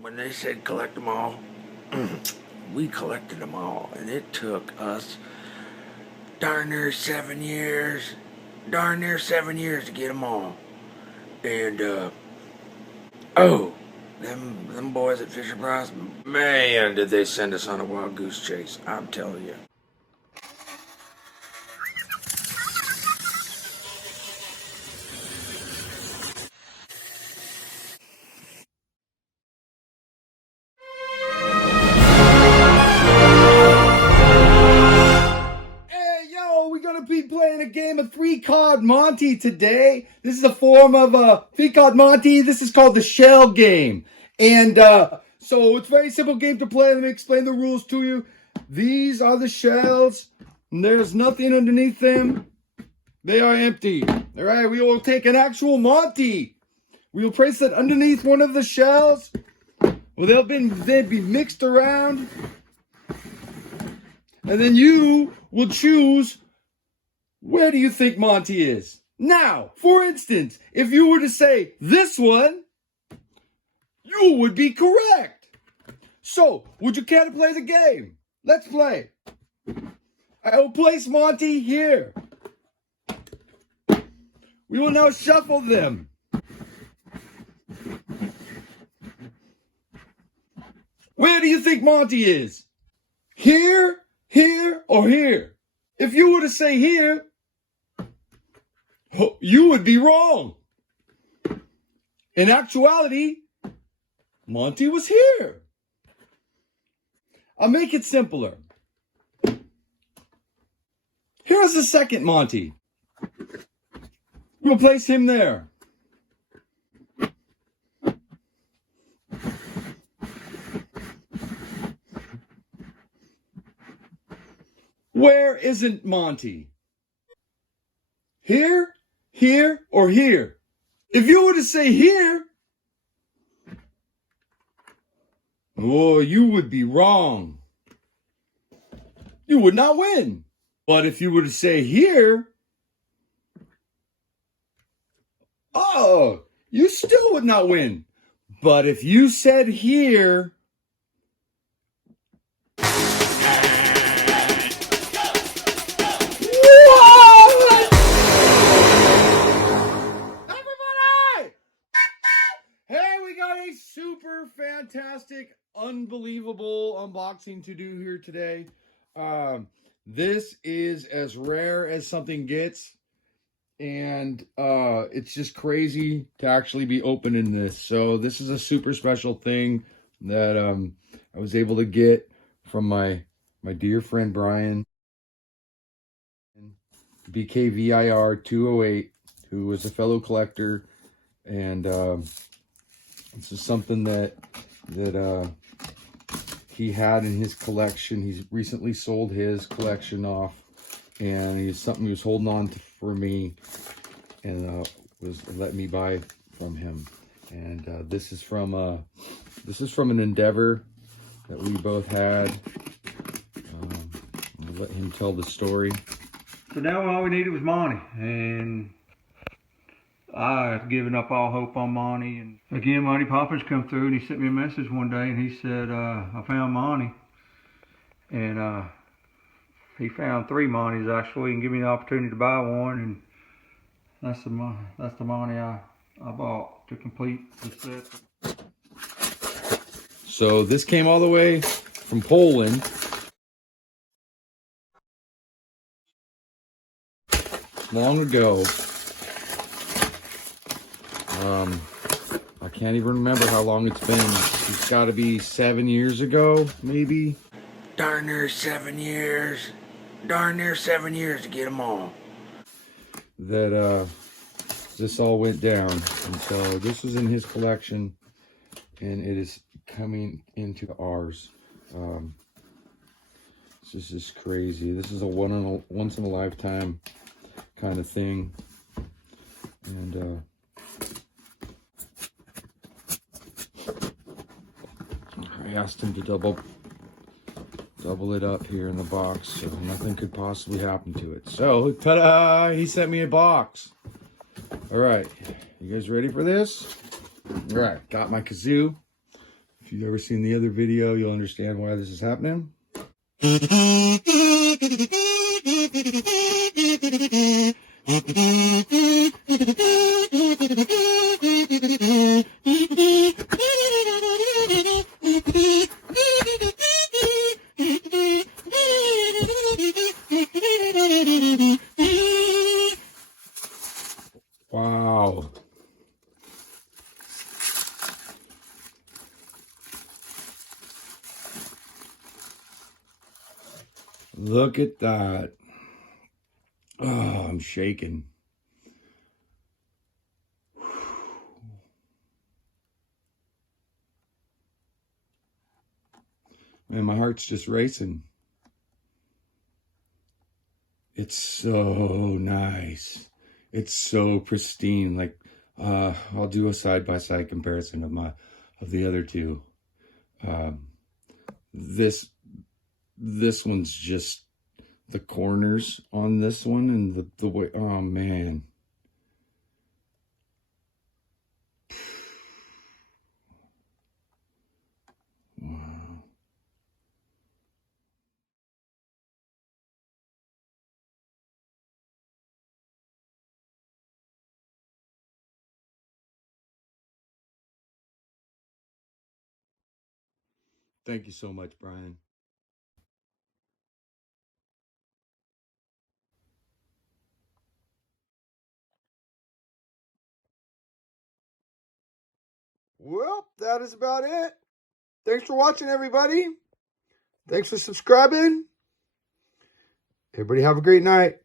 when they said collect them all, we collected them all, and it took us darn near 7 years, to get them all. And oh, them boys at Fisher Price, man, did they send us on a wild goose chase? I'm telling you. We're going to be playing a game of 3-card Monty today. This is a form of 3-card Monty. This is called the shell game. And so it's a very simple game to play. Let me explain the rules to you. These are the shells. And there's nothing underneath them. They are empty. All right, we will take an actual Monty. We will place it underneath one of the shells. Well, they'll be mixed around. And then you will choose, where do you think Monty is? Now, for instance, if you were to say this one, you would be correct. So, would you care to play the game? Let's play. I will place Monty here. We will now shuffle them. Where do you think Monty is? Here, here, or here? If you were to say here, you would be wrong. In actuality, Monty was here. I'll make it simpler. Here's the second Monty. We'll place him there. Where isn't Monty? Here, here, or here? If you were to say here, oh, you would be wrong. You would not win. But if you were to say here, oh, you still would not win. But if you said here, super fantastic, unbelievable unboxing to do here today. This is as rare as something gets, and it's just crazy to actually be opening this. So this is a super special thing that I was able to get from my dear friend Brian, BKVIR 208, who was a fellow collector, and this is something that he had in his collection. He's recently sold his collection off, and it's something he was holding on to for me, and was let me buy from him. And this is from an endeavor that we both had. I'll let him tell the story. So now all we needed was Monty, and I've given up all hope on Monty. And again, Monty Poppins come through, and he sent me a message one day, and he said, I found Monty. And he found 3 Montys actually, and gave me the opportunity to buy one, and that's the Monty I bought to complete the set. So this came all the way from Poland. Long ago. I can't even remember how long it's been. It's got to be 7 years ago, maybe. Darn near 7 years. Darn near 7 years to get them all. That this all went down. And so this is in his collection, and it is coming into ours. This is crazy. This is a once in a lifetime kind of thing. And I asked him to double it up here in the box, so nothing could possibly happen to it. So, ta-da! He sent me a box. All right, you guys ready for this? All right, got my kazoo. If you've ever seen the other video, you'll understand why this is happening. Wow. Look at that. Oh, I'm shaking. Man, my heart's just racing. It's so nice. It's so pristine. Like, I'll do a side-by-side comparison of the other two. This one's just the corners on this one and the way, oh man. Wow. Thank you so much, Brian. Well, that is about it. Thanks for watching, everybody. Thanks for subscribing. Everybody have a great night.